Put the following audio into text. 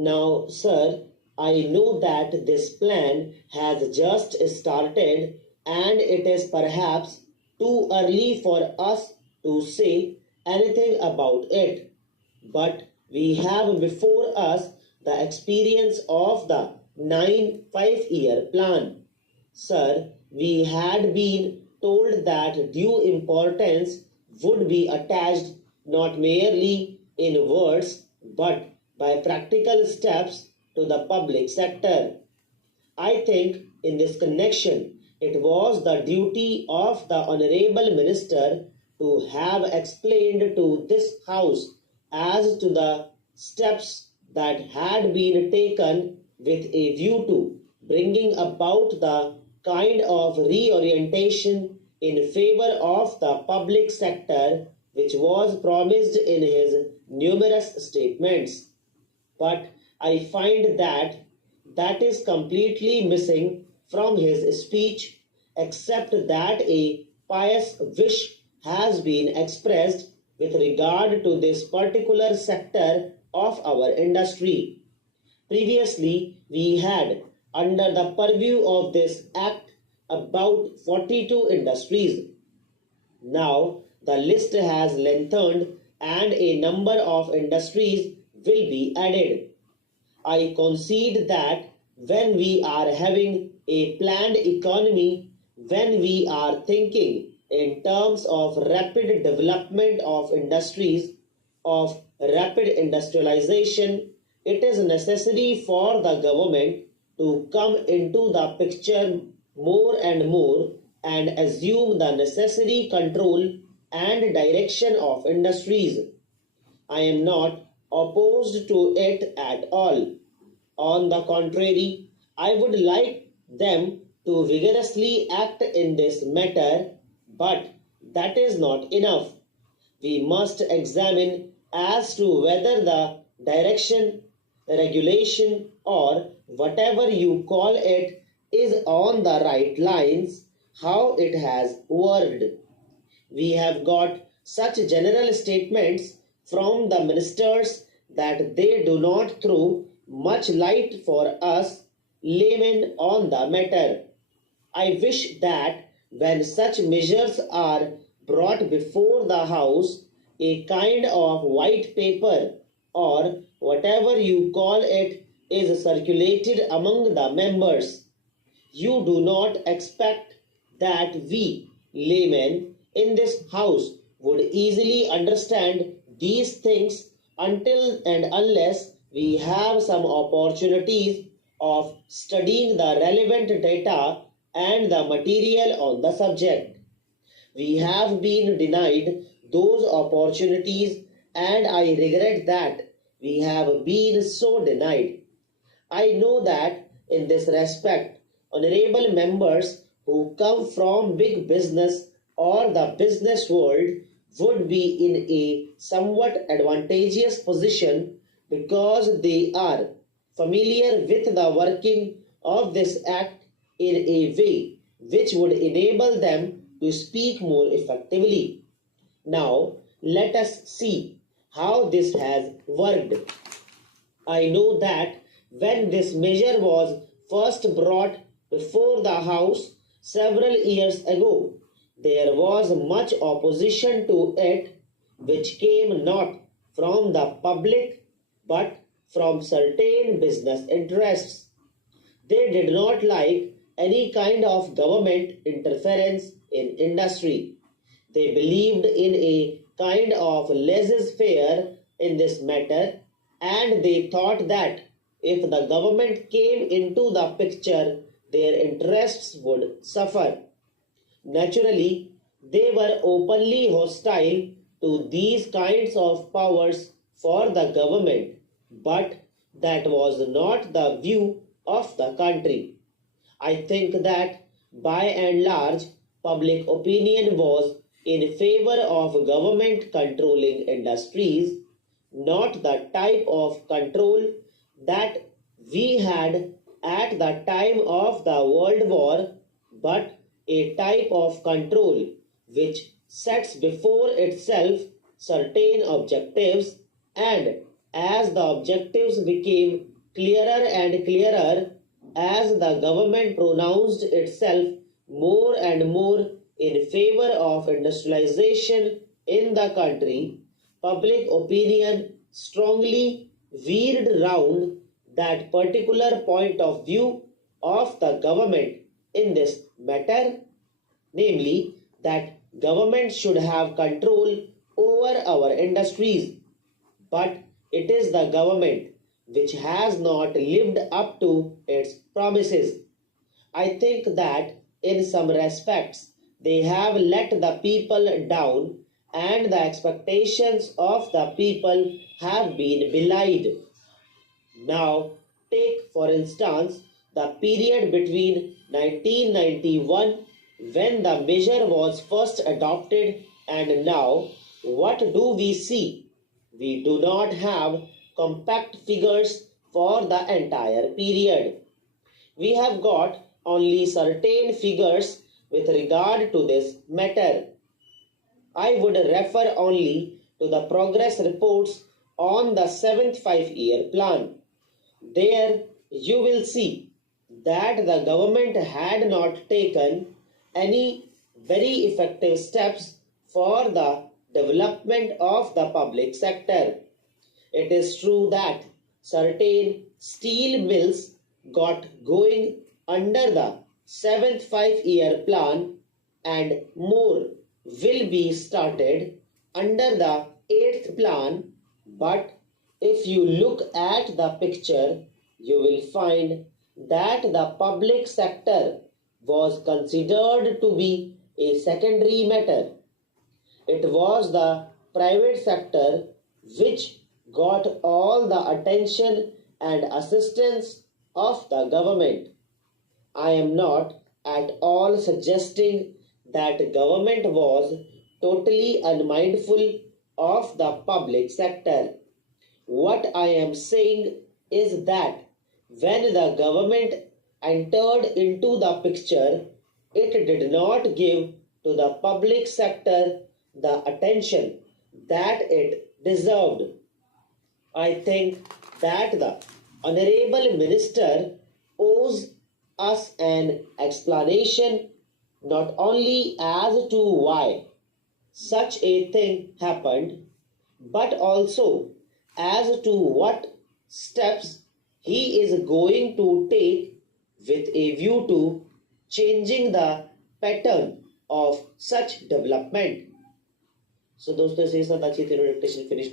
Now, sir, I know that this plan has just started and it is perhaps too early for us to say anything about it. But we have before us the experience of the 9 5-year plan. Sir, we had been told that due importance would be attached not merely in words but by practical steps to the public sector. I think in this connection, it was the duty of the Honorable Minister to have explained to this House as to the steps that had been taken with a view to bringing about the kind of reorientation in favor of the public sector which was promised in his numerous statements. But I find that is completely missing from his speech, except that a pious wish has been expressed with regard to this particular sector of our industry. Previously, we had, under the purview of this act, about 42 industries. Now, the list has lengthened and a number of industries will be added. I concede that when we are having a planned economy, when we are thinking in terms of rapid development of industries, of rapid industrialization, it is necessary for the government to come into the picture more and more and assume the necessary control and direction of industries. I am not opposed to it at all. On the contrary, I would like them to vigorously act in this matter, but that is not enough. We must examine as to whether the direction, regulation, or whatever you call it is on the right lines, how it has worked. We have got such general statements from the ministers that they do not throw much light for us laymen on the matter. I wish that when such measures are brought before the House, a kind of white paper or whatever you call it is circulated among the members. You do not expect that we laymen in this House would easily understand these things until and unless we have some opportunities of studying the relevant data and the material on the subject. We have been denied those opportunities and I regret that we have been so denied. I know that in this respect, honorable members who come from big business or the business world would be in a somewhat advantageous position because they are familiar with the working of this act in a way which would enable them to speak more effectively. Now, let us see how this has worked. I know that when this measure was first brought before the House several years ago, there was much opposition to it which came not from the public but from certain business interests. They did not like any kind of government interference in industry. They believed in a kind of laissez-faire in this matter and they thought that if the government came into the picture, their interests would suffer. Naturally, they were openly hostile to these kinds of powers for the government, but that was not the view of the country. I think that by and large, public opinion was in favor of government controlling industries, not the type of control that we had at the time of the World War, but a type of control which sets before itself certain objectives and as the objectives became clearer and clearer as the government pronounced itself more and more in favor of industrialization in the country. Public opinion strongly veered round that particular point of view of the government in this matter, namely that government should have control over our industries, but it is the government which has not lived up to its promises. I think that in some respects they have let the people down and the expectations of the people have been belied. Now, take for instance the period between 1991 when the measure was first adopted and now. What do we see? We do not have compact figures for the entire period. We have got only certain figures with regard to this matter. I would refer only to the progress reports on the 7th 5-year plan. There you will see that the government had not taken any very effective steps for the development of the public sector. It is true that certain steel mills got going under the 7th 5-year plan and more will be started under the 8th plan, but if you look at the picture, you will find that the public sector was considered to be a secondary matter. It was the private sector which got all the attention and assistance of the government. I am not at all suggesting that government was totally unmindful of the public sector. What I am saying is that when the government entered into the picture, it did not give to the public sector the attention that it deserved. I think that the Honorable Minister owes us an explanation not only as to why such a thing happened, but also as to what steps he is going to take with a view to changing the pattern of such development. So दोस्तों इसी के साथ आज की तीनों dictation finish